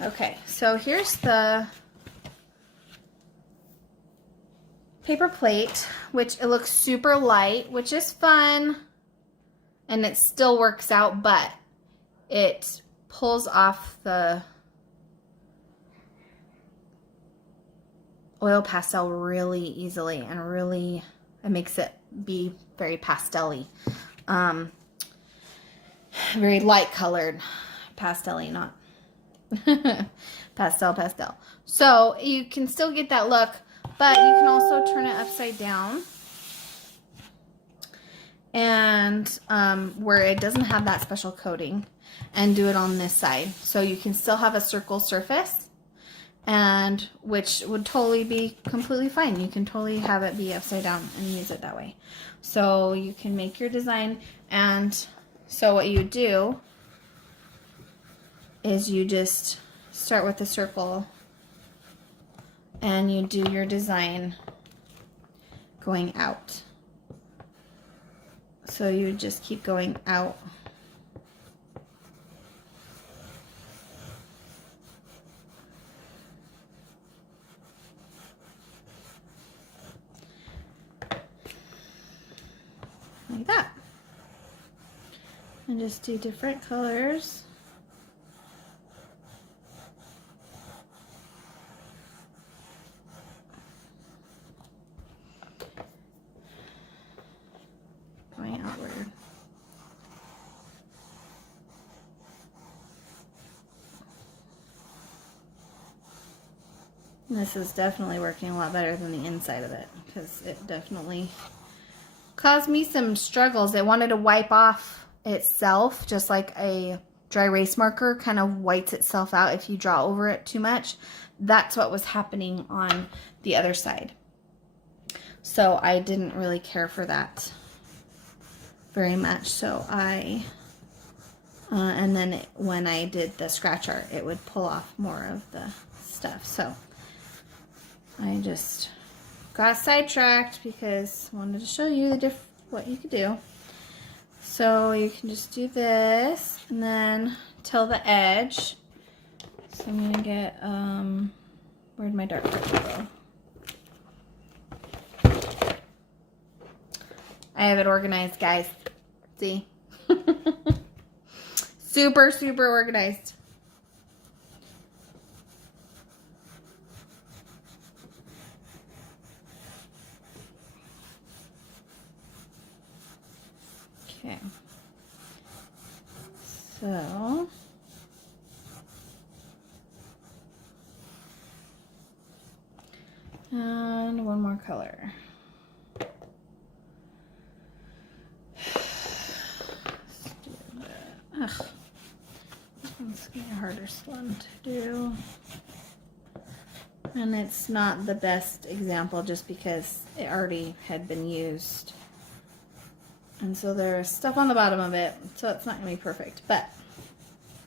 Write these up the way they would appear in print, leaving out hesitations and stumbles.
Okay, so here's the paper plate, which it looks super light, which is fun, and it still works out, but it pulls off the oil pastel really easily, and really it makes it be very pastel-y. Very light colored pastel-y, not pastel. So you can still get that look, but you can also turn it upside down, and where it doesn't have that special coating, and do it on this side. So you can still have a circle surface, and which would totally be completely fine. You can totally have it be upside down and use it that way. So you can make your design, and so what you do is you just start with a circle and you do your design going out. So you just keep going out. Like that. And just do different colors. Going outward. This is definitely working a lot better than the inside of it, because it definitely caused me some struggles. It wanted to wipe off itself, just like a dry erase marker kind of whites itself out if you draw over it too much. That's what was happening on the other side. So I didn't really care for that very much. So I, and then when I did the scratch art, it would pull off more of the stuff. So I just got sidetracked because I wanted to show you what you could do. So you can just do this and then till the edge. So I'm gonna get, where'd my dark purple go? I have it organized, guys. See? Super, super organized. Okay. So and one more color. Ugh. This one's the hardest one to do. And it's not the best example just because it already had been used. And so there's stuff on the bottom of it, so it's not going to be perfect. But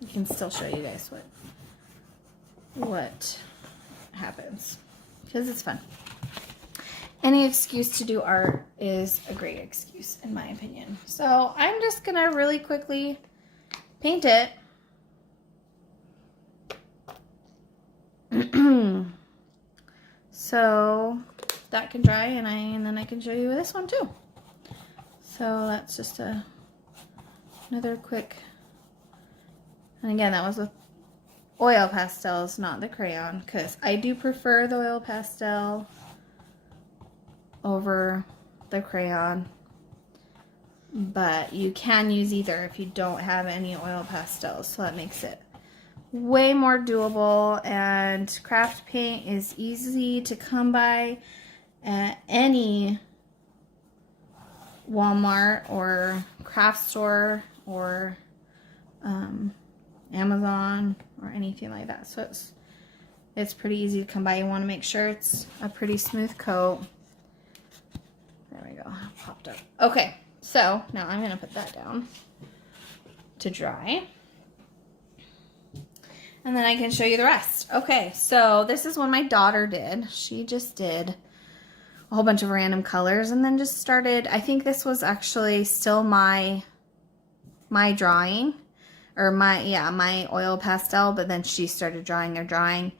I can still show you guys what happens. Because it's fun. Any excuse to do art is a great excuse, in my opinion. So I'm just going to really quickly paint it. So that can dry, and then I can show you this one too. So that's just another quick, and again, that was with oil pastels, not the crayon, because I do prefer the oil pastel over the crayon, but you can use either if you don't have any oil pastels, so that makes it way more doable. And craft paint is easy to come by at any Walmart or craft store or Amazon or anything like that. So it's pretty easy to come by. You want to make sure it's a pretty smooth coat. There we go. It popped up. Okay, so now I'm going to put that down to dry. And then I can show you the rest. Okay, so this is one my daughter did. She just did a whole bunch of random colors and then just started, I think this was actually still my drawing, or my oil pastel, but then she started drawing her drawing,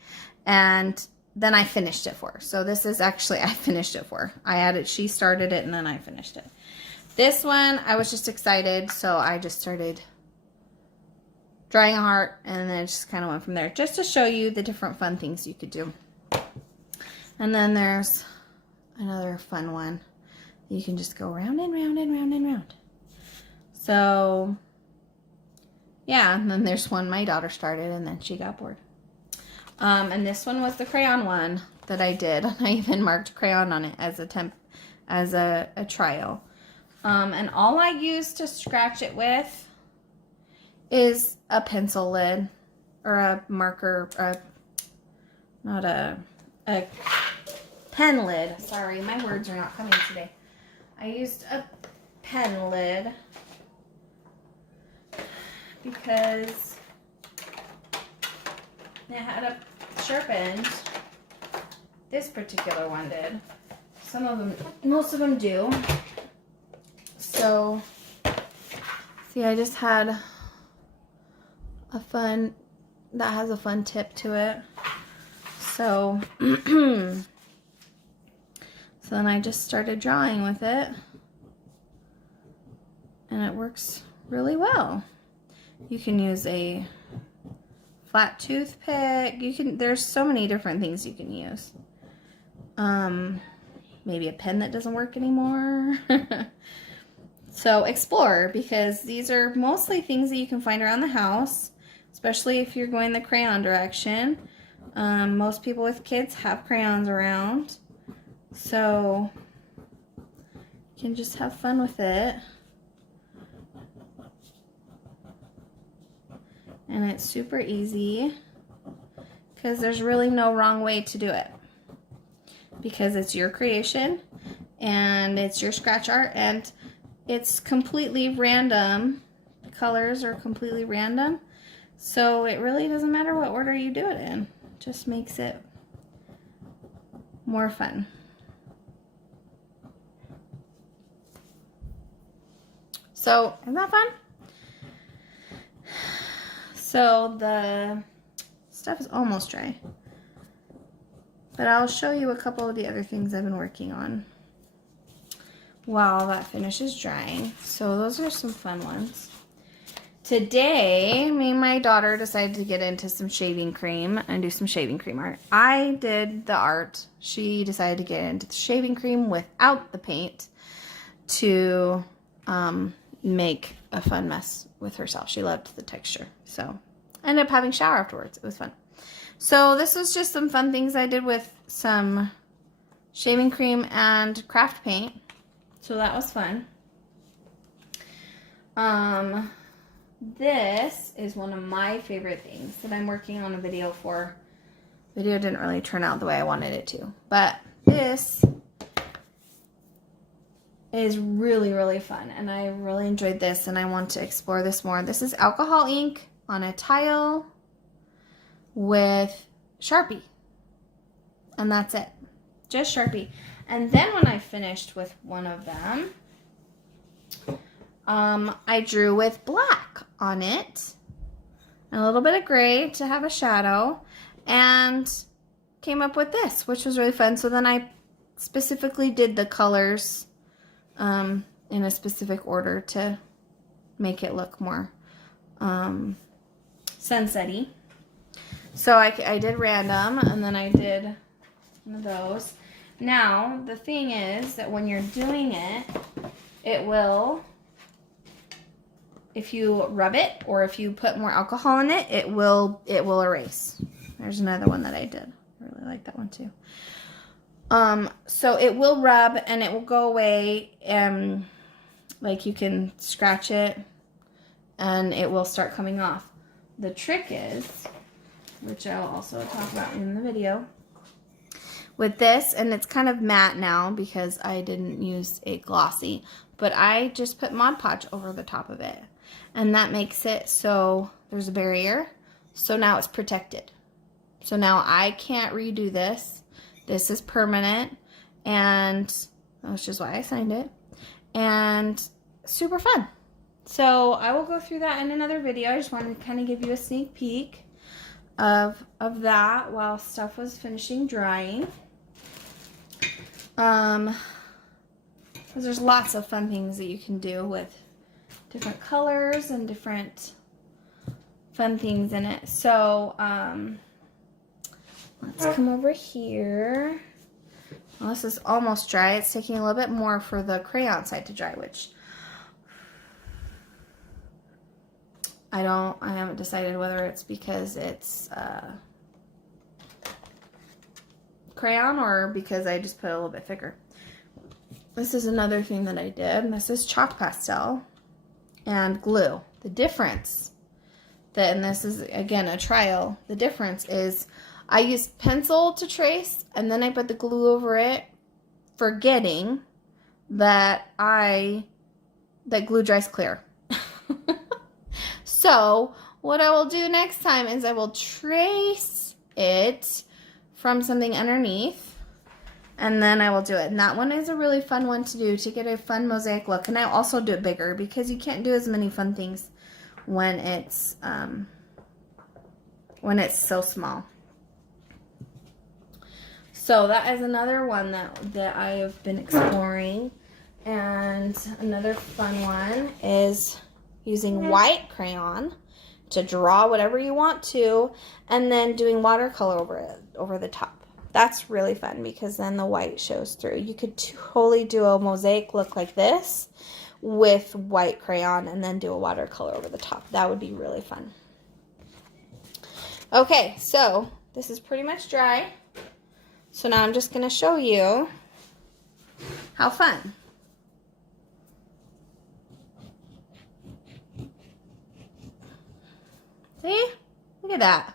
and then I finished it for her. So this is actually, I finished it for her. She started it, and then I finished it. This one, I was just excited, so I just started drawing a heart, and then it just kind of went from there, just to show you the different fun things you could do. And then there's another fun one. You can just go round and round and round and round. So, yeah, and then there's one my daughter started, and then she got bored. And this one was the crayon one that I did. I even marked crayon on it as a trial. And all I used to scratch it with is a pencil lid, or a marker, not a pen lid. Sorry, my words are not coming today. I used a pen lid because it had a sharp end. This particular one did. Some of them, most of them do. So, see, I just had a fun, that has a fun tip to it. So, so then I just started drawing with it, and it works really well. You can use a flat toothpick. There's so many different things you can use. Maybe a pen that doesn't work anymore. So explore, because these are mostly things that you can find around the house, especially if you're going the crayon direction. Most people with kids have crayons around, so you can just have fun with it. And it's super easy because there's really no wrong way to do it, because it's your creation and it's your scratch art, and it's completely random. The colors are completely random, so it really doesn't matter what order you do it in. It just makes it more fun. So, isn't that fun? So the stuff is almost dry, but I'll show you a couple of the other things I've been working on while that finishes drying. So those are some fun ones. Today, me and my daughter decided to get into some shaving cream and do some shaving cream art. I did the art. She decided to get into the shaving cream without the paint to make a fun mess with herself. She loved the texture. So I ended up having a shower afterwards. It was fun. So this was just some fun things I did with some shaving cream and craft paint. So that was fun. This is one of my favorite things that I'm working on a video for. The video didn't really turn out the way I wanted it to, but this is really, really fun, and I really enjoyed this, and I want to explore this more. This is alcohol ink on a tile with Sharpie, and that's it. Just Sharpie. And then when I finished with one of them, I drew with black on it, and a little bit of gray to have a shadow, and came up with this, which was really fun. So then I specifically did the colors in a specific order to make it look more sunset-y. So I did random, and then I did one of those. Now, the thing is that when you're doing it, it will, if you rub it or if you put more alcohol in it, it will erase. There's another one that I did. I really like that one too. So it will rub and it will go away, and like you can scratch it and it will start coming off. The trick is, which I'll also talk about in the video, with this, and it's kind of matte now because I didn't use a glossy, but I just put Mod Podge over the top of it, and that makes it so there's a barrier, so now it's protected. So now I can't redo this. This is permanent, and that's just why I signed it, and super fun. So I will go through that in another video. I just wanted to kind of give you a sneak peek of that while stuff was finishing drying. Because there's lots of fun things that you can do with different colors and different fun things in it. So let's come over here. Well, this is almost dry. It's taking a little bit more for the crayon side to dry, which I haven't decided whether it's because it's crayon or because I just put a little bit thicker. This is another thing that I did. This is chalk pastel and glue. The difference, and this is again a trial, the difference is I used pencil to trace and then I put the glue over it, forgetting that glue dries clear. So what I will do next time is I will trace it from something underneath and then I will do it. And that one is a really fun one to do to get a fun mosaic look. And I also do it bigger because you can't do as many fun things when it's so small. So that is another one that I have been exploring. And another fun one is using white crayon to draw whatever you want to, and then doing watercolor over the top. That's really fun because then the white shows through. You could totally do a mosaic look like this with white crayon and then do a watercolor over the top. That would be really fun. Okay, so this is pretty much dry. So now I'm just going to show you how fun. See? Look at that.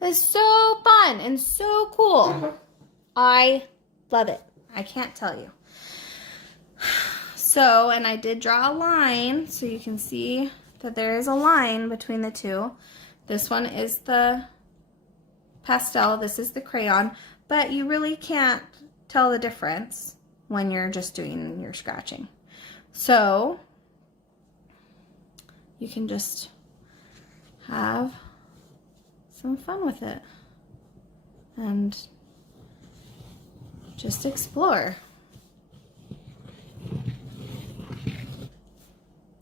It's so fun and so cool. I love it. I can't tell you. So, and I did draw a line so you can see that there is a line between the two. This one is the pastel, this is the crayon, but you really can't tell the difference when you're just doing your scratching. So, you can just have some fun with it and just explore.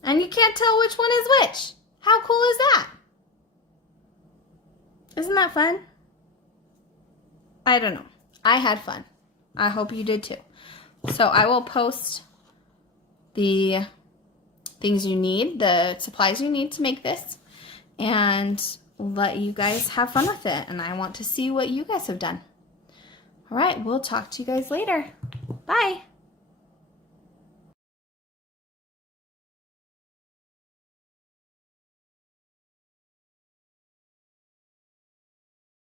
And you can't tell which one is which. How cool is that? Isn't that fun? I don't know. I had fun. I hope you did too. So I will post the things you need, the supplies you need to make this, and let you guys have fun with it. And I want to see what you guys have done. All right, we'll talk to you guys later. Bye.